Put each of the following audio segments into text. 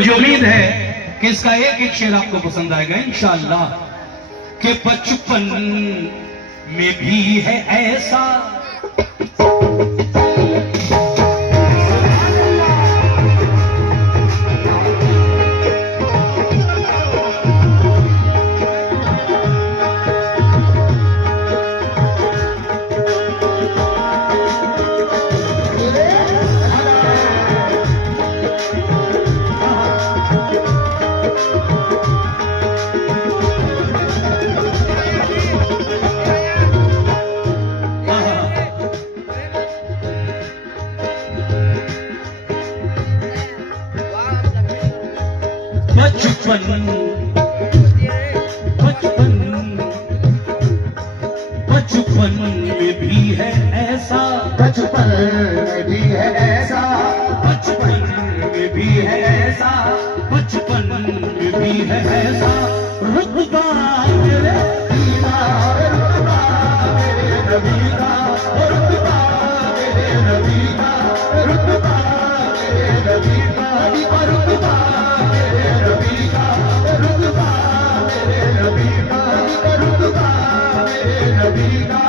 मुझे उम्मीद है कि इसका एक एक शेर आपको पसंद आएगा इंशाअल्लाह। कि बचपन में भी है ऐसा, बचपन बचपन में भी है ऐसा, बचपन में भी है ऐसा, बचपन में भी है ऐसा, बचपन में भी है ऐसा। रुतबा मेरे रुतबा मेरे नबी का, रुतबा मेरे नबी का, रुतबा मेरे नबी का, रुतबा मेरे नबी का, रुतबा मेरे नबी का, रुतबा मेरे नबी का।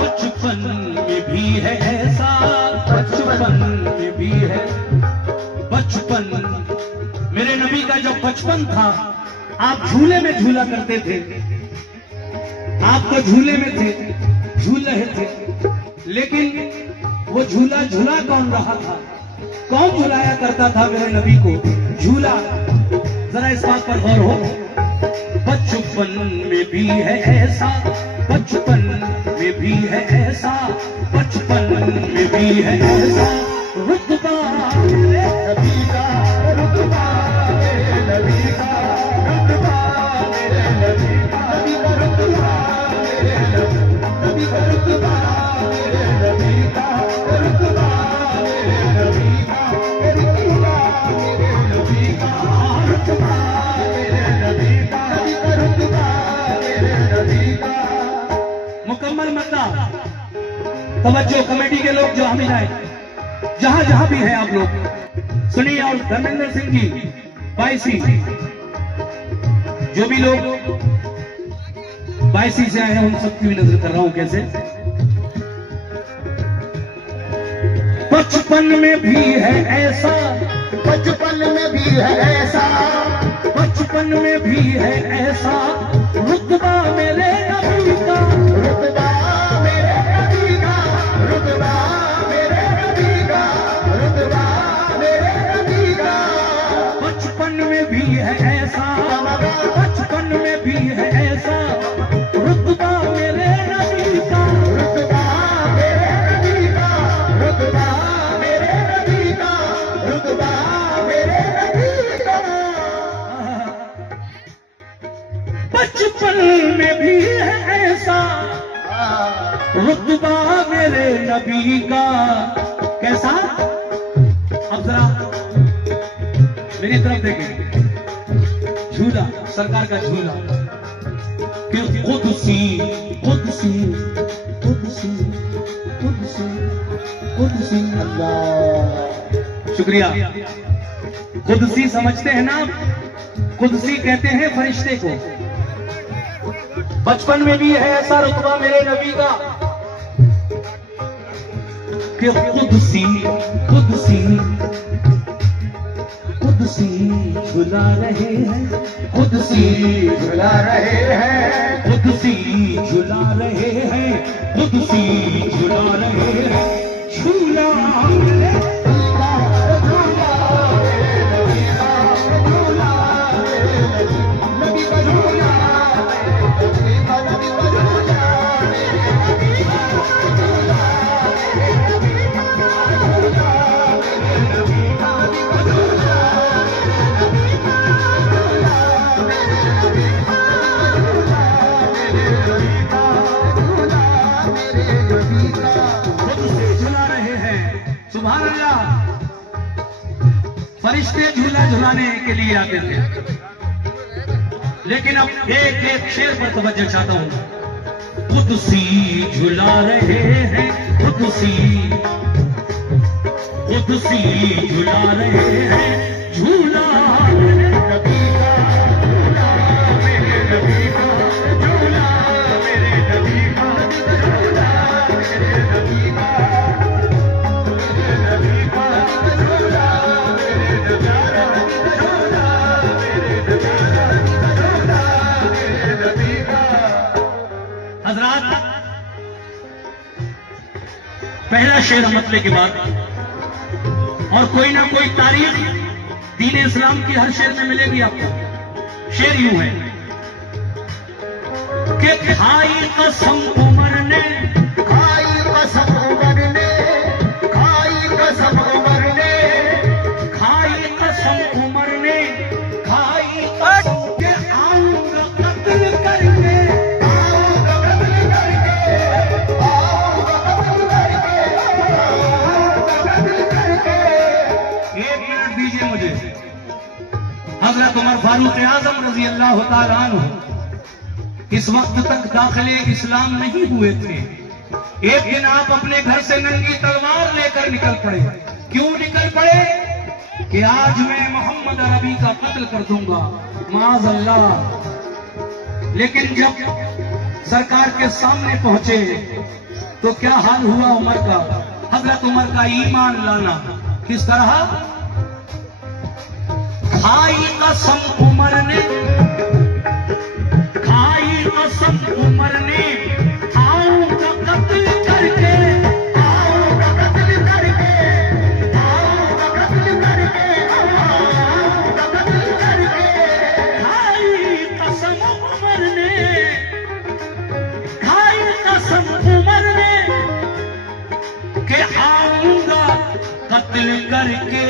बचपन में भी है ऐसा, बचपन में भी है। बचपन मेरे नबी का जब बचपन था, आप झूले में झूला करते थे, आप तो झूले में थे, झूल रहे थे, लेकिन वो झूला झूला कौन रहा था? कौन झुलाया करता था मेरे नबी को? झूला। जरा इस बात पर गौर हो। बचपन में भी है ऐसा, बचपन में भी है ऐसा, बचपन में भी है ऐसा। रुतबा मेरे नबी का, रुतबा मेरे नबी का, रुतबा मेरे नबी का, रुतबा मेरे नबी का, रुतबा मेरे नबी का, रुतबा मेरे नबी का, रुतबा मेरे नबी का, रुतबा मेरे नबी का, रुतबा मेरे नबी का। मुकम्मल मद्दा। तवज्जो कमेटी के लोग जो हमें आए, जहां जहां भी है आप लोग सुनिए। और धर्मेंद्र सिंह जी, बायसी, जो भी लोग बायसी से आए हैं उन सबकी भी नजर कर रहा हूं। कैसे? बचपन में भी है ऐसा, बचपन में भी है ऐसा, बचपन में भी है ऐसा। रुतबा मेरे नबी का, रुतबा मेरे नबी का, रुतबा मेरे नबी का, रुतबा मेरे नबी का। बचपन में भी है ऐसा, बचपन में भी है ऐसा। रुतबा मेरे नबी का, रुतबा मेरे नबी का, रुतबा मेरे नबी का, रुतबा मेरे नबी का। बचपन में भी है ऐसा, रुतबा मेरे नबी का। कैसा? अब जरा मेरी तरफ देखें। झूला, सरकार का झूला। कि कुदसी कुदसी कुदसी कुदसी कुदसी। शुक्रिया। कुदसी समझते हैं ना आप? कुदसी कहते हैं फरिश्ते को। बचपन में भी है ऐसा रुतबा मेरे नबी का कि कुदसी कुदसी कुदसी झुला रहे हैं, कुदसी झुला रहे हैं, कुदसी झुला रहे हैं, कुदसी झुला रहे हैं। झूला झूला मेरे नबी का, झूला मेरे नबी का, झूला मेरे नबी का, नबी का झूला मेरे नबी का, झूला मेरे नबी का, झूला मेरे नबी का, झूला मेरे नबी का, झूला मेरे नबी का, झूला मेरे नबी का, झूला मेरे नबी का। कुदसी झुला रहे हैं। सुभान अल्लाह। फरिश्ते झूला झुलाने के लिए आते थे, लेकिन अब एक एक शेर पर तवज्जो चाहता हूं। कुदसी झुला रहे हैं, कुदसी कुदसी झुला रहे हैं। झूला हजरात, पहला शेर मतले के बाद और कोई ना कोई तारीख दीन इस्लाम की हर शेर में मिलेगी आपको। शेर यूं है कि खाई कसम उमर ने, खाई कसम उमर ने, खाई कसम उमर ने, खाई कसम उमर ने, खाई कसम के आऊंगा कत्ल करके, आऊंगा कत्ल करके, आऊंगा कत्ल करके। एक मिनट दीजिए मुझे। हजरत उमर फारूक आजम रजी अल्लाह तआला अन्हु इस वक्त तक दाखिले इस्लाम नहीं हुए थे। एक दिन आप अपने घर से नंगी तलवार लेकर निकल पड़े। क्यों निकल पड़े? कि आज मैं मोहम्मद अरबी का कत्ल कर दूंगा, माज अल्लाह। लेकिन जब सरकार के सामने पहुंचे तो क्या हाल हुआ उमर का? हजरत उमर का ईमान लाना किस तरह? खाई कसम उमर ने, खाई कसम उमर ने, आऊंगा कत्ल करके, आऊंगा कत्ल करके, आऊंगा कत्ल करके, आऊंगा कत्ल करके। खाई कसम उमर ने, खाई कसम उमर ने, के आऊंगा कत्ल करके।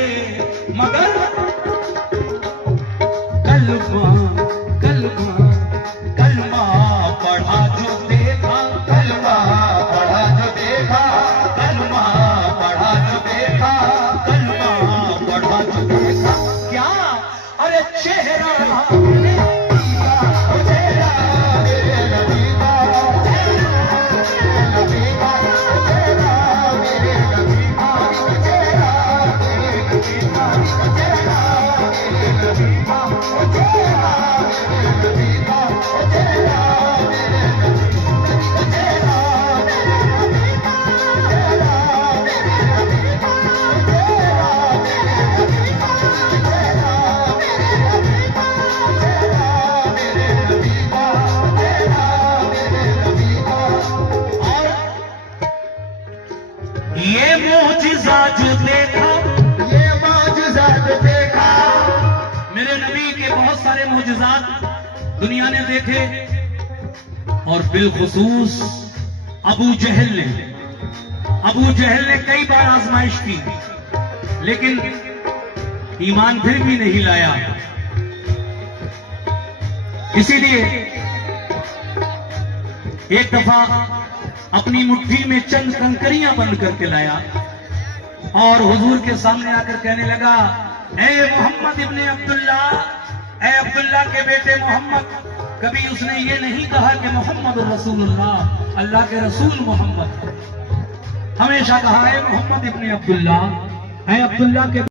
मगर कलमा कलमा कलमा पढ़ा जो देखा, कलमा पढ़ा जो देखा, कलमा पढ़ा जो देखा, कलमा पढ़ा जो देखा। क्या? अरे चेहरा मेरे चेहरा मेरे नबी का, नबी का चेहरा मेरे नबी का, चेहरा मेरे नबी का, चेहरा मेरे नबी का, चेहरा मेरे नबी का, चेहरा मेरे नबी का, चेहरा मेरे नबी का, चेहरा मेरे नबी का, चेहरा मेरे नबी का, चेहरा मेरे नबी का, चेहरा मेरे नबी का, चेहरा मेरे नबी का। और ये मोजिज़ा जो देखा, ये मौजूदा जो देखा, मेरे नबी के बहुत सारे मोजिज़ात दुनिया ने देखे और बिलखुसूस अबू जहल ने कई बार आजमाइश की लेकिन ईमान फिर भी नहीं लाया। इसीलिए एक दफा अपनी मुट्ठी में चंद कंकरियां बंद करके लाया और हुजूर के सामने आकर कहने लगा, ए मोहम्मद इब्ने अब्दुल्ला, ए अब्दुल्ला के बेटे मोहम्मद। कभी उसने ये नहीं कहा कि मोहम्मद रसूलुल्लाह, अल्लाह के रसूल मोहम्मद। हमेशा कहा है मोहम्मद इब्ने अब्दुल्ला, ए अब्दुल्ला के